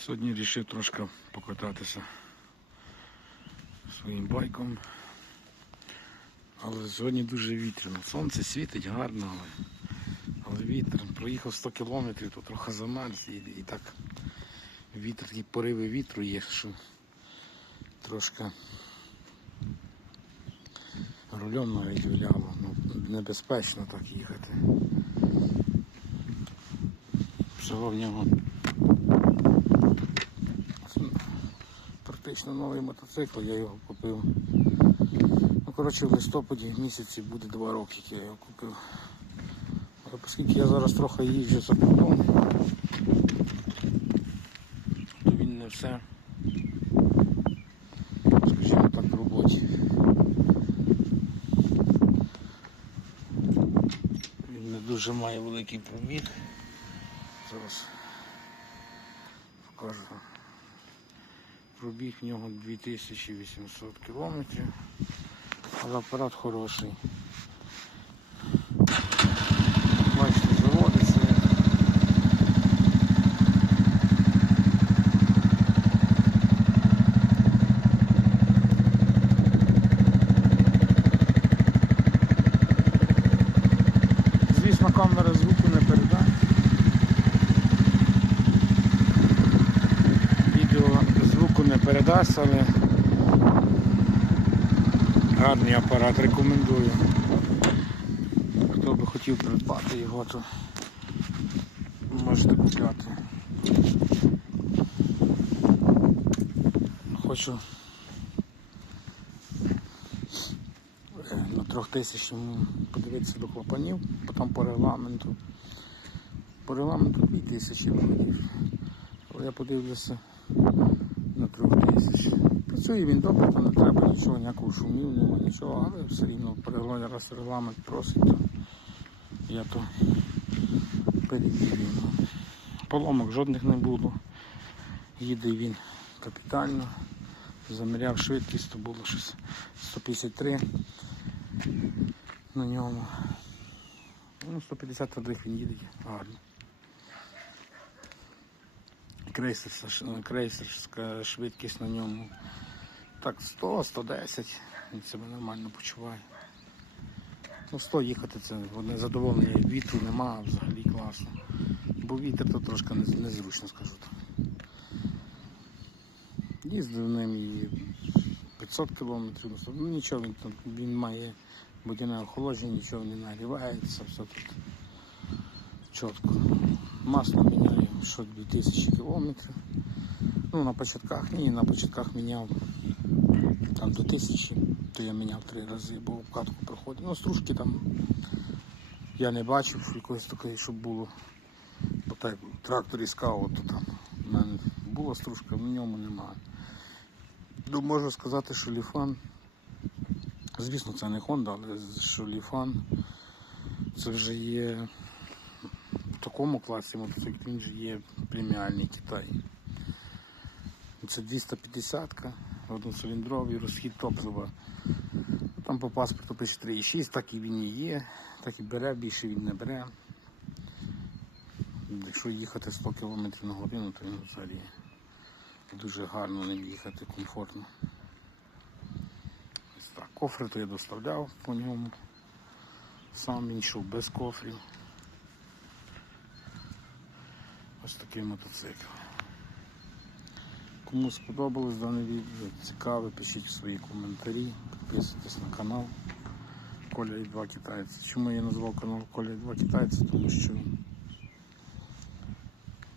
Сьогодні вирішив трошки покататися своїм байком. Але сьогодні дуже вітряно. Сонце світить гарно, але вітер. Проїхав 100 кілометрів, то трохи замерз і так вітер, такі пориви вітру є, що трошки рулем навіть виляло. Небезпечно так їхати. Всього в нього практично новий мотоцикл, я його купив. В листопаді місяці буде 2 роки, як я його купив. Але оскільки я зараз трохи їжджу за кордон, то він не все, скажімо так, в роботі. Він не дуже має великий пробіг. Зараз покажу. Пробіг в нього 2800 кілометрів, але апарат хороший. Бачите, заводиться. Звісно, камера звуку не передає. Відео звуку не передасть, але гарний апарат, рекомендую. Хто би хотів придбати його, то можете купляти. Хочу на 3000 подивитися до клапанів, потім по регламенту. По регламенту 2000 вроді. Але я подивлюся на 3000. Працює він добре, там не треба нічого, ніякого шумів, немає нічого, але все рівно раз регламент просить, то я то перевірю. Поломок жодних не було. Їде він капітально. Заміряв швидкість, то було щось 153 на ньому. 150 він їде гарно. Крейсерська швидкість на ньому. Так, 100-110, він себе нормально почуває. 100 їхати це одне задоволення, вітру нема, взагалі класно. Бо вітер то трошки незручно, скажу так. Їздив ним і 500 кілометрів, нічого, він має водяне охолодження, нічого не нагрівається, все тут чітко. Масло міняю що 2000 кілометрів. На початках ні, на початках міняв там до 1000, то я міняв 3 рази, бо обкатку проходив. Стружки там я не бачив, якоїсь такої, щоб було. Бо так в тракторі Scout, то там в мене була стружка, в ньому немає. Можу сказати, що Lifan, звісно, це не Honda, але що Lifan це вже є в такому класі мотоцикл, він же є преміальний Китай. Це 250-ка, одноциліндровий, розхід топлива. Там по паспорту пише 3,6, так і він і є, так і бере, більше він не бере. Якщо їхати 100 км на годину, то він взагалі дуже гарно ним їхати, комфортно. Ось так. Кофри то я доставляв по ньому, сам він йшов без кофрів. Ось такий мотоцикл. Кому сподобалось дане відео, цікаве, пишіть свої коментарі, підписуйтесь на канал Коля і 2 китайці. Чому я назвав канал Коля і 2 китайці? Тому що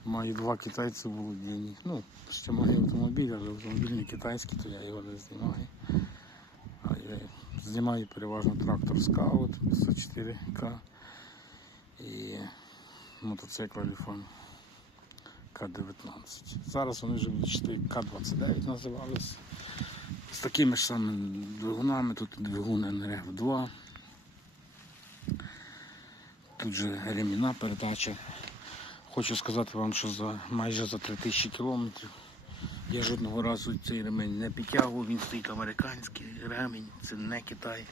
маю 2 китайці в володінні. Ще маю автомобіль, але автомобіль не китайський, то я його не знімаю. А я знімаю переважно трактор Scout 104К і мотоцикл Lifan К-19. Зараз вони вже відійшли, К-29 називалися. З такими ж самими двигунами, тут двигун НРФ-2. Тут же ремінна передача. Хочу сказати вам, що майже за 3000 кілометрів я жодного разу цей ремень не підтягував, він стоїть американський ремень, це не Китай.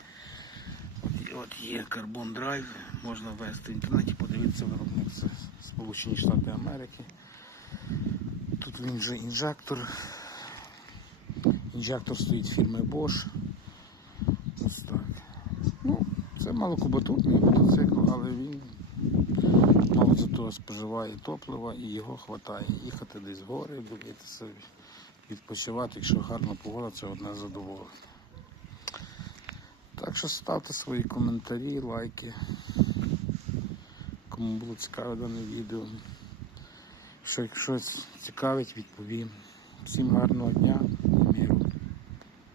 От є Carbon Drive, можна ввести в інтернеті, подивитися виробник, це Сполучені Штати Америки. Тут він же інжектор. Інжектор стоїть фірми Bosch. Ось так. Ну, це малокубатурний мотоцикл, але він мало за того споживає топлива і його вистачає їхати десь в гори, дивитися, відпочивати, якщо гарна погода, це одне задоволення. Так що ставте свої коментарі, лайки, кому було цікаве дане відео. Якщо цікавить, відповім. Всім гарного дня і миру.